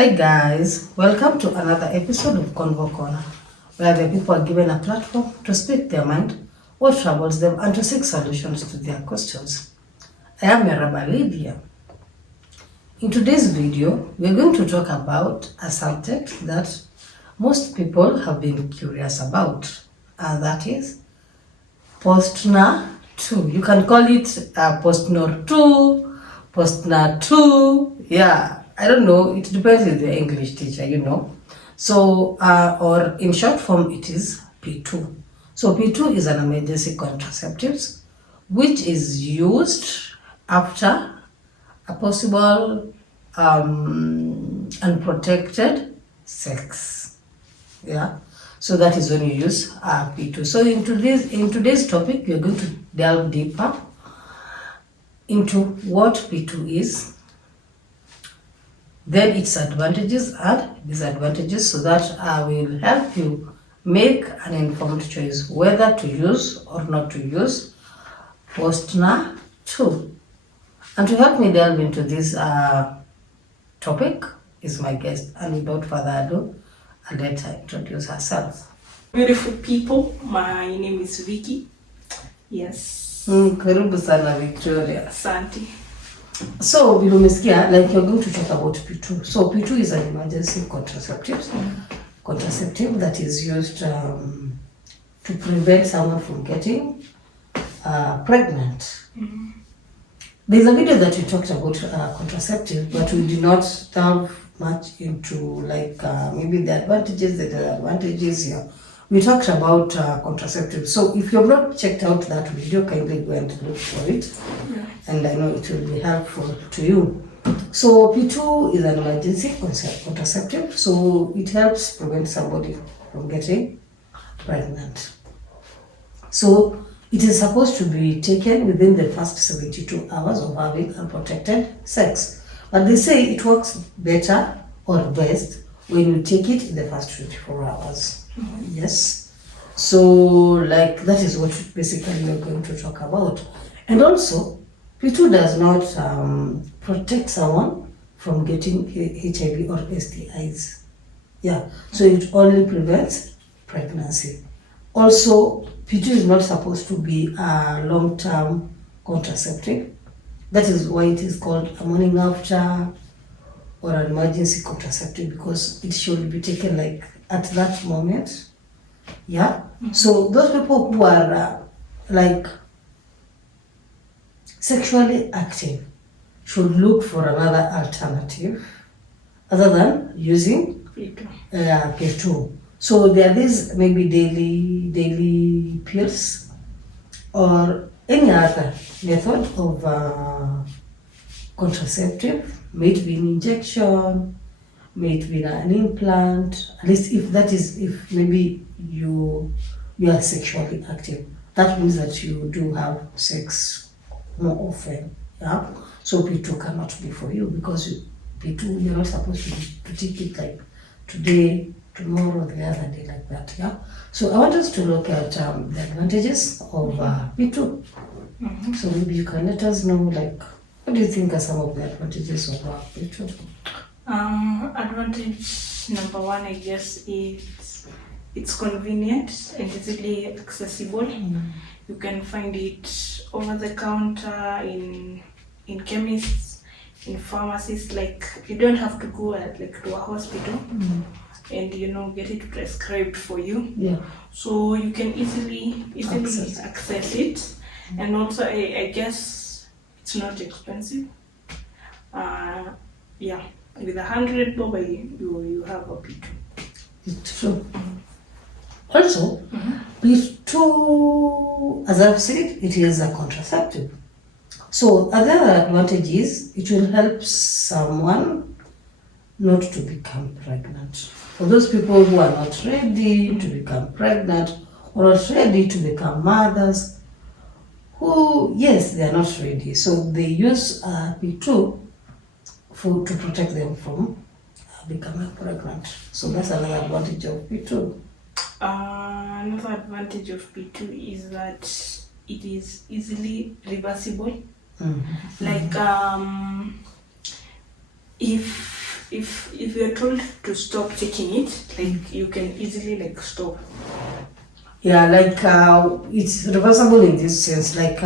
Hi guys, welcome to another episode of Convo Corner, where the people are given a platform to speak their mind, what troubles them, and to seek solutions to their questions. I am your Rabbi Lydia. In today's video, we are going to talk about a subject that most people have been curious about, and that is postna 2. You can call it postnor 2, postna 2, yeah. I don't know, it depends on the English teacher, So, or in short form, it is P2. So P2 is an emergency contraceptives, which is used after a possible unprotected sex. Yeah. So that is when you use P2. So in today's topic, we are going to delve deeper into what P2 is, then its advantages and disadvantages, so that I will help you make an informed choice whether to use or not to use postna 2. And to help me delve into this topic is my guest, and without further ado, I'll let her introduce herself. Beautiful people, my name is Vicky. Yes. Karibu sana Victoria. Asante. So, Vilumesikia, like you're going to talk about P2. So, P2 is an emergency contraceptive that is used to prevent someone from getting pregnant. Mm-hmm. There's a video that we talked about contraceptive, but we did not delve much into maybe the advantages, the disadvantages. Yeah. We talked about contraceptive. So if you have not checked out that video, kindly go and look for it. Yeah. And I know it will be helpful to you. So P2 is an emergency contraceptive. So it helps prevent somebody from getting pregnant. So it is supposed to be taken within the first 72 hours of having unprotected sex. But they say it works better or best when you take it in the first 24 hours. Mm-hmm. Yes. So that is what basically we're going to talk about. And also, P2 does not protect someone from getting HIV or STIs. Yeah. So it only prevents pregnancy. Also, P2 is not supposed to be a long-term contraceptive. That is why it is called a morning after or an emergency contraceptive, because it should be taken at that moment. Yeah. Mm-hmm. So those people who are sexually active should look for another alternative other than using P2. So there is maybe daily pills or any other method of contraceptive, may it be an injection, may it be an implant, at least if maybe you are sexually active. That means that you do have sex more often. Yeah. So P2 cannot be for you, because P2 you're not supposed to take it today, tomorrow, the other day, like that. Yeah. So I want us to look at the advantages of P2. Mm-hmm. So maybe you can let us know what do you think are some of the advantages of P2? Advantage number one, I guess, is it's convenient and easily accessible. Mm-hmm. You can find it over the counter in chemists, in pharmacies. You don't have to go to a hospital. Mm-hmm. And get it prescribed for you. Yeah. So you can easily access it. Mm-hmm. And also I guess it's not expensive. Yeah. With 100 bob you have a P2. It's true. Also, mm-hmm. P2, as I've said, it is a contraceptive. So another advantage is it will help someone not to become pregnant. For those people who are not ready to become pregnant or not ready to become mothers, who, yes, they are not ready. So they use P2 to protect them from becoming pregnant. So that's another advantage of P2. Another advantage of P2 is that it is easily reversible. Mm-hmm. If if you're told to stop taking it, like you can easily like stop. Yeah, like it's reversible in this sense. Like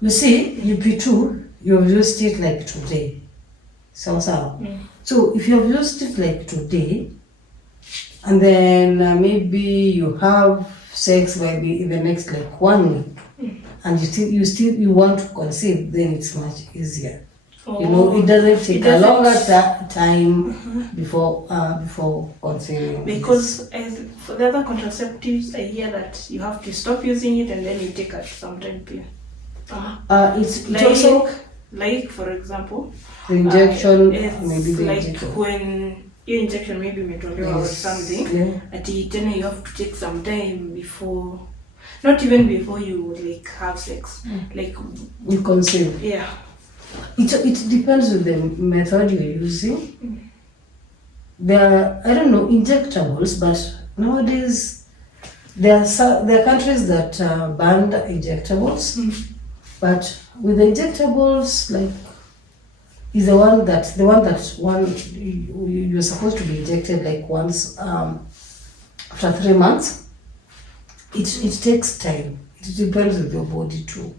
you see, UP2, you've used it like today. So. So if you've used it like today, and then maybe you have sex maybe in the next like 1 week, and you want to conceive, then it's much easier. Oh, You know, it doesn't take a longer time Mm-hmm. before conceiving. Because as for the other contraceptives, I hear that you have to stop using it and then you take at some time pill. It's Like, also like for example, the injection, it's maybe the like injection. when your injection maybe imetolewa or something, Yeah. then you have to take some time before, not even before you like have sex, like You conceive. yeah. It depends on the method you're using. There are, I don't know, injectables, but nowadays there are countries that banned injectables. But with the injectables, like, is the one that you're supposed to be injected like once after 3 months. It takes time. It depends on your body too.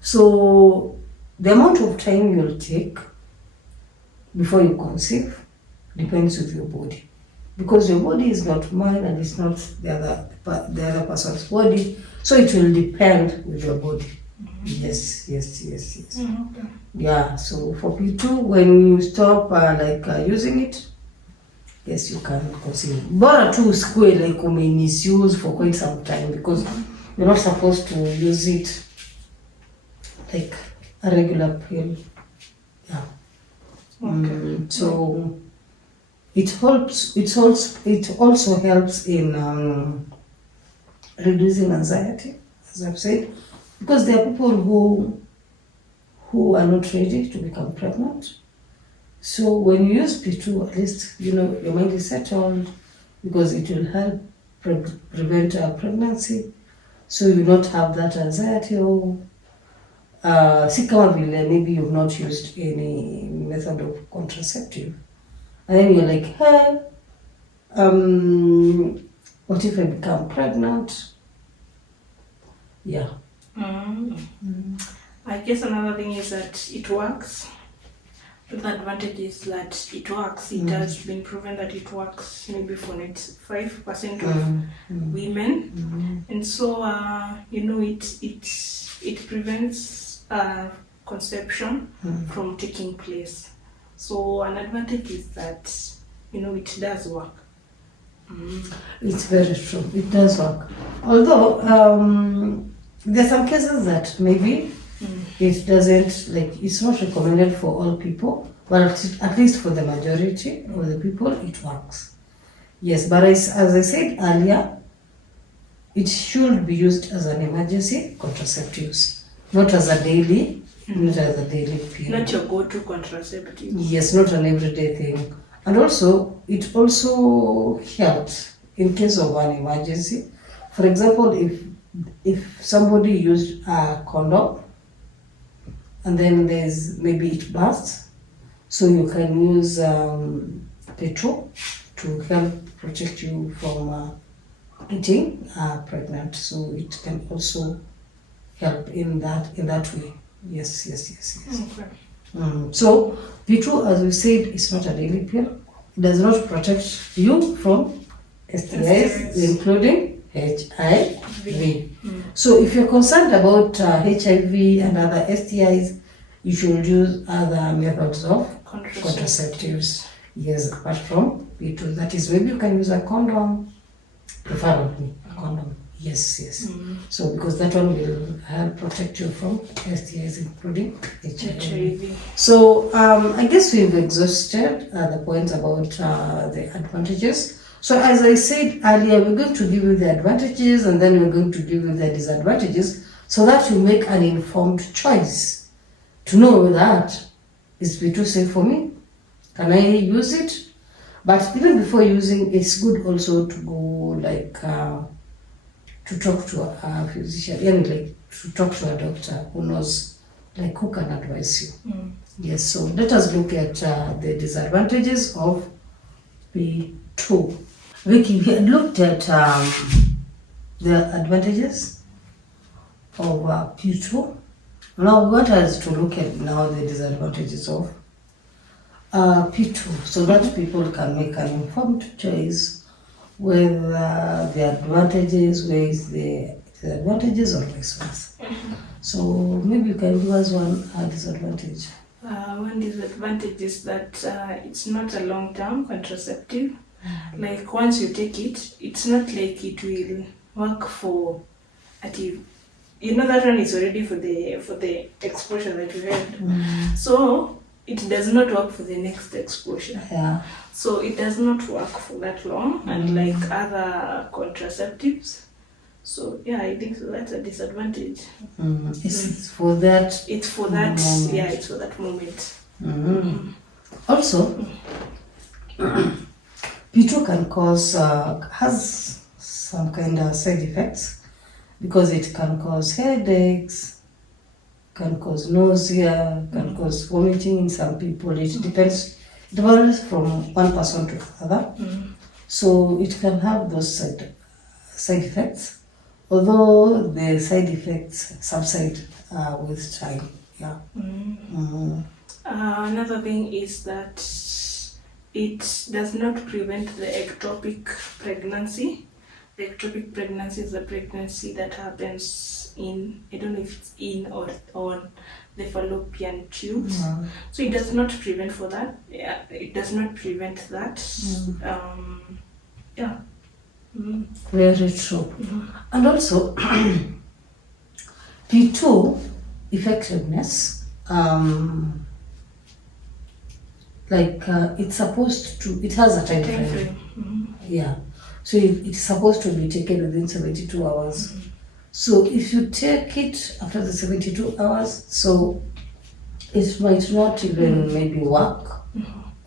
So the amount of time you'll take before you conceive depends with your body, because your body is not mine and it's not the other person's body. So it will depend with your body. Yes. Okay. Yeah, so for P2, when you stop using it, yes, you can conceive. Bora tu usikue like misuse for quite some time, because you're not supposed to use it like a regular pill. Yeah. Okay. So it helps. It also helps in reducing anxiety, as I've said, because there are people who are not ready to become pregnant. So when you use P2, at least you know your mind is settled, because it will help prevent a pregnancy. So you don't have that anxiety. Si kama vile maybe you've not used any method of contraceptive, and then you're like, hey, what if I become pregnant? Yeah. I guess another thing is that it works. The advantage is that it works. It has been proven that it works maybe for 95% of women, and so it prevents conception from taking place. So an advantage is that it does work. It's very true. It does work. Although there are some cases that maybe it doesn't, like, it's not recommended for all people, but at least for the majority of the people, it works. Yes, but as I said earlier, it should be used as an emergency contraceptives, not as a daily pill. Not your go-to contraceptive. Yes, not an everyday thing. And also, it also helps in case of an emergency. For example, if somebody used a condom and then maybe it bursts, so you can use petrol to help protect you from getting pregnant. So it can also help in that way. Yes. Okay. So P2, as we said, is not a daily pill. It does not protect you from STIs, including HIV. So if you're concerned about HIV and other STIs, you should use other methods of contraceptives. Yes, apart from P2. That is, maybe you can use a condom, preferably a condom. Yes. So because that one will help protect you from STIs, including HIV. So I guess we've exhausted the points about the advantages. So as I said earlier, we're going to give you the advantages and then we're going to give you the disadvantages so that you make an informed choice to know that is P2 safe for me? Can I use it? But even before using, it's good also to go to talk to a physician, to talk to a doctor who knows, who can advise you. Yes, so let us look at the disadvantages of P2. Vicky, we had looked at the advantages of P2. Now we want us to look at now the disadvantages of P2 so that people can make an informed choice with the advantages, with the disadvantages, or vice versa. So maybe you can give us one disadvantage. One disadvantage is that it's not a long-term contraceptive. Like once you take it, it's not like it will work for that one is already for the exposure that you had. So it does not work for the next exposure. Yeah. So it does not work for that long, unlike other contraceptives. So yeah, I think so that's a disadvantage. It's for that. It's for that. Moment. Yeah, it's for that moment. Also, P2 can cause has some kind of side effects because it can cause headaches, can cause nausea, can cause vomiting in some people. It depends. It varies from one person to another. So it can have those side effects, although the side effects subside with time. Yeah. Another thing is that it does not prevent the ectopic pregnancy. The ectopic pregnancy is a pregnancy that happens in, I don't know if it's in or on the fallopian tubes. So it does not prevent for that. Yeah, it does not prevent that. Yeah. Very true. And also, P2 effectiveness, it's supposed to, it has a time frame. Yeah. So it's supposed to be taken within 72 hours. So if you take it after the 72 hours, so it might not even maybe work,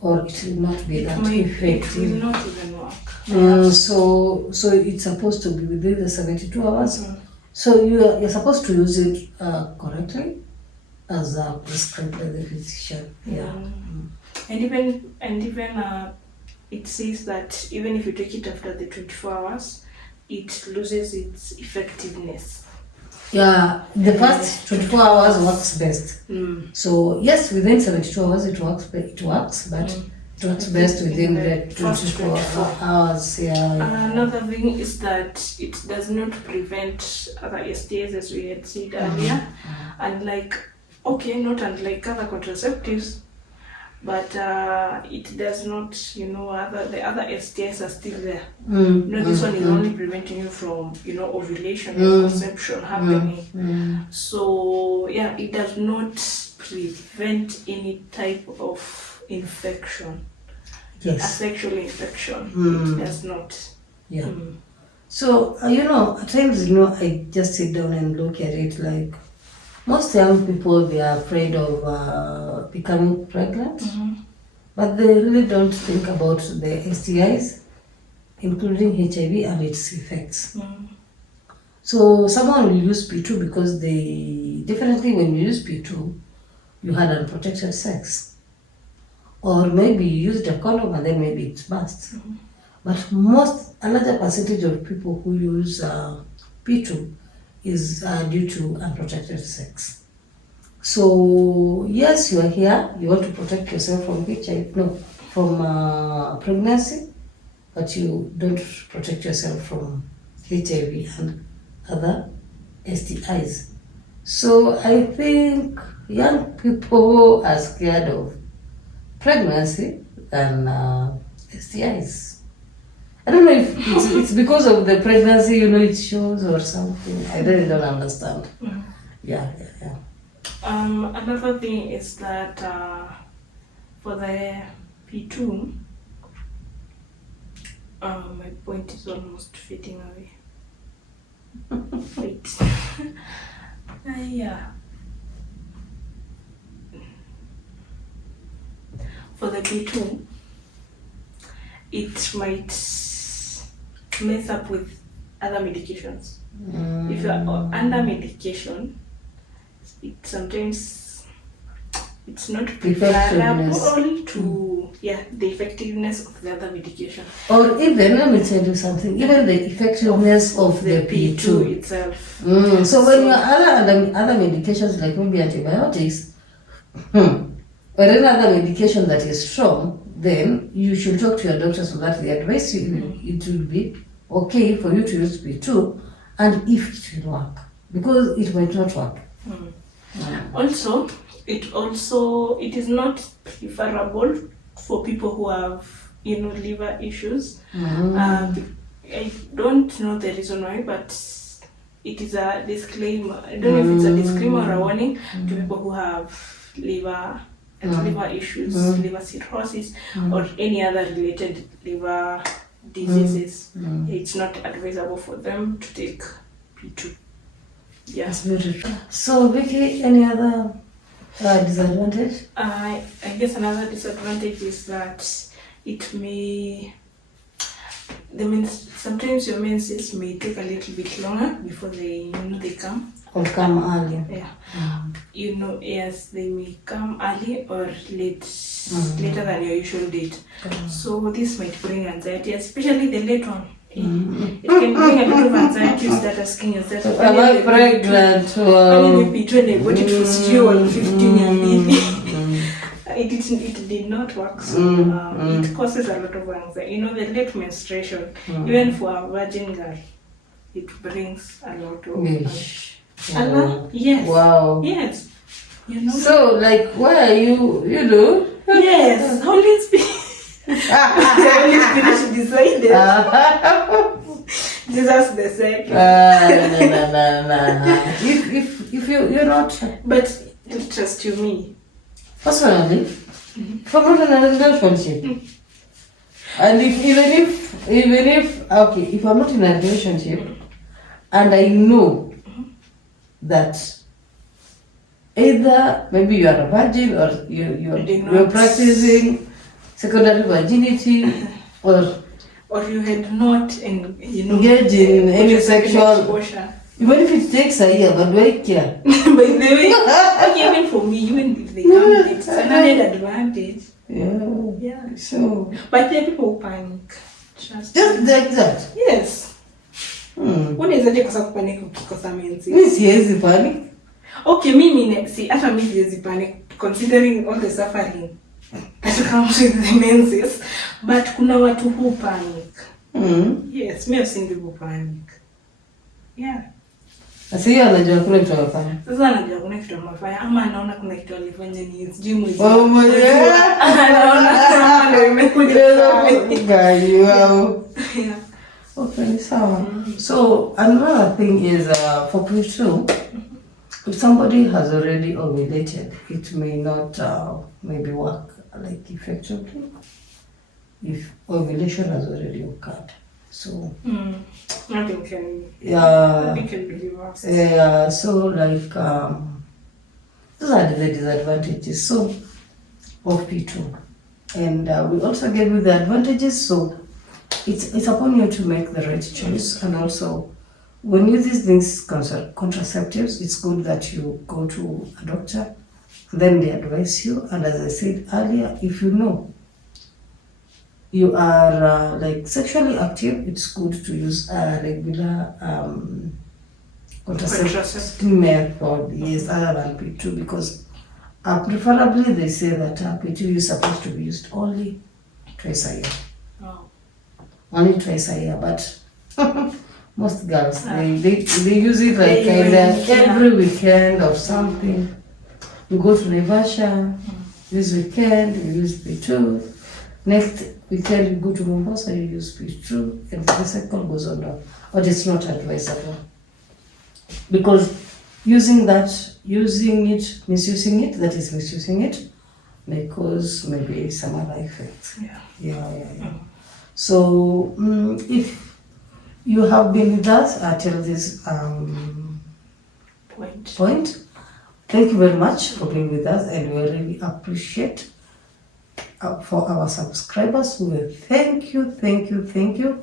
or it will not be that effective. It will not even work. So it's supposed to be within the 72 hours. So you're supposed to use it correctly as prescribed by the physician. Yeah. And even it says that even if you take it after the 24 hours, it loses its effectiveness. Yeah, the first 24 hours works best. So yes, within 72 hours it works, but it works best within the 24 hours. Yeah. Another thing is that it does not prevent other STIs, as we had said earlier, not unlike other contraceptives. But it does not, the other STIs are still there. This one is only preventing you from, ovulation and conception happening. So, yeah, it does not prevent any type of infection. Yes. A sexual infection. It does not. Yeah. So, at times, I just sit down and look at it like, most young people, they are afraid of becoming pregnant, but they really don't think about the STIs, including HIV and its effects. So someone will use P2 because definitely when you use P2, you had unprotected sex. Or maybe you used a condom and then maybe it burst. But a larger percentage of people who use P2 is due to unprotected sex. So yes, you are here, you want to protect yourself from pregnancy, but you don't protect yourself from HIV and other STIs. So I think young people are scared of pregnancy than STIs. I don't know if it's because of the pregnancy, it shows or something. I really don't understand. Yeah. Another thing is that for the P2, my point is almost fading away. Wait. Yeah. For the P2, it might mess up with other medications. If you are under medication, it sometimes it's not Effectiveness. preferable to the effectiveness of the other medication. Or even, let me tell you something, even the effectiveness of the P2 itself. So when you are other medications like maybe antibiotics, or any other medication that is strong, then you should talk to your doctor so that they advise you it will be okay for you to use P2 and if it will work. Because it might not work. Also, it is not preferable for people who have liver issues. I don't know the reason why, but it is a disclaimer. I don't know if it's a disclaimer or a warning to people who have liver issues, liver cirrhosis, or any other related liver diseases. It's not advisable for them to take P2. That's very true. So Vicky, any other disadvantage? I guess another disadvantage is that sometimes your menses may take a little bit longer before they come. Or come early. Yeah. Yes, they may come early or later than your usual date. So this might bring anxiety, especially the late one. It can bring a lot of anxiety. You start asking yourself, am I pregnant? When I bought it for studio on 15 and it did not work. So it causes a lot of anxiety. The late menstruation, even for a virgin girl, it brings a lot of yes. Wow. Yes. So like why are you Yes, Holy Spirit. Holy Spirit should decided. Jesus the second. No. If you're not, but trust you me. Personally, if I'm not in a relationship, and if I'm not in a relationship, and I know that either maybe you are a virgin or you're practicing secondary virginity, or you had not engaged in any sexual exposure. Even if it takes a year, but do I care? By the way, even for me, even if they come, it's an added advantage. Yeah. So, but there are people who panic. Just like that. Yes. Unawezaje kosa kupanic ukikosa menses? Mimi siwezi panic. Okay, mimi hata mimi siwezi panic considering all the suffering that comes with the menses. But kuna watu who panic. Yes, me I've seen people panic. Yeah. Sasa hiyo anajua kuna kitu anafanya. Sasa anajua kuna kitu anafanya ama anaona kuna kitu alifanya ni gym with. Oh my God. Anaona ndio imekuja. Wow. Yeah. Okay, so so another thing is for P2, if somebody has already ovulated, it may not maybe work like effectively if ovulation has already occurred. So nothing can be reversed. Yeah, so like those are the disadvantages of P2, and we also gave you the advantages. So it's upon you to make the right choice, and also when you use these contraceptives, it's good that you go to a doctor, then they advise you. And as I said earlier, if you know you are like sexually active, it's good to use a regular contraceptive method, yes, other than P2, because preferably they say that P2 is supposed to be used only twice a year. Only twice a year, but most girls they use it like every weekend or something. You go to Naivasha this weekend, you use P2. Next weekend you go to Mombasa, you use P2, and the cycle goes on down. But it's not advisable, because misusing it, that is misusing it, may cause maybe some other effects. Yeah. So if you have been with us till this point, thank you very much for being with us, and we really appreciate for our subscribers. We will thank you.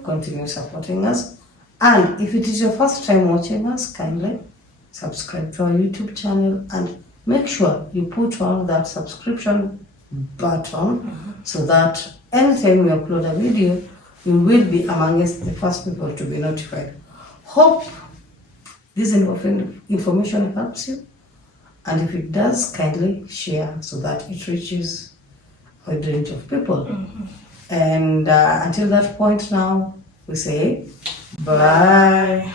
Continue supporting us, and if it is your first time watching us, kindly subscribe to our YouTube channel and make sure you put on that subscription button so that anytime we upload a video, you will be amongst the first people to be notified. Hope this information helps you, and if it does, kindly share so that it reaches a wide range of people. And until that point now, we say bye.